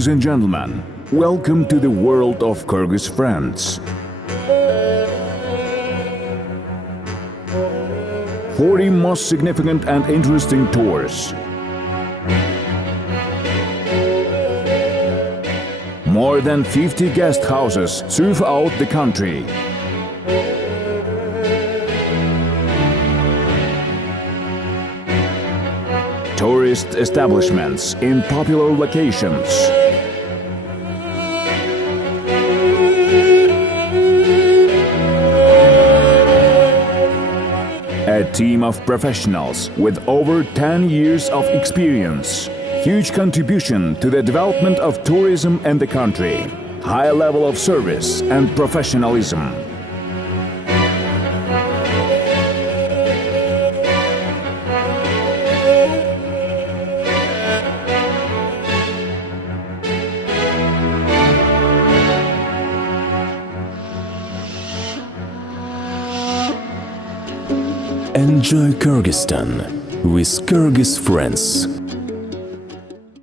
Ladies and gentlemen, welcome to the world of Kyrgyz friends. 40 most significant and interesting tours. More than 50 guest houses throughout the country. Tourist establishments in popular locations. A team of professionals with over 10 years of experience. Huge contribution to the development of tourism in the country. High level of service and professionalism. Enjoy Kyrgyzstan with Kyrgyz friends.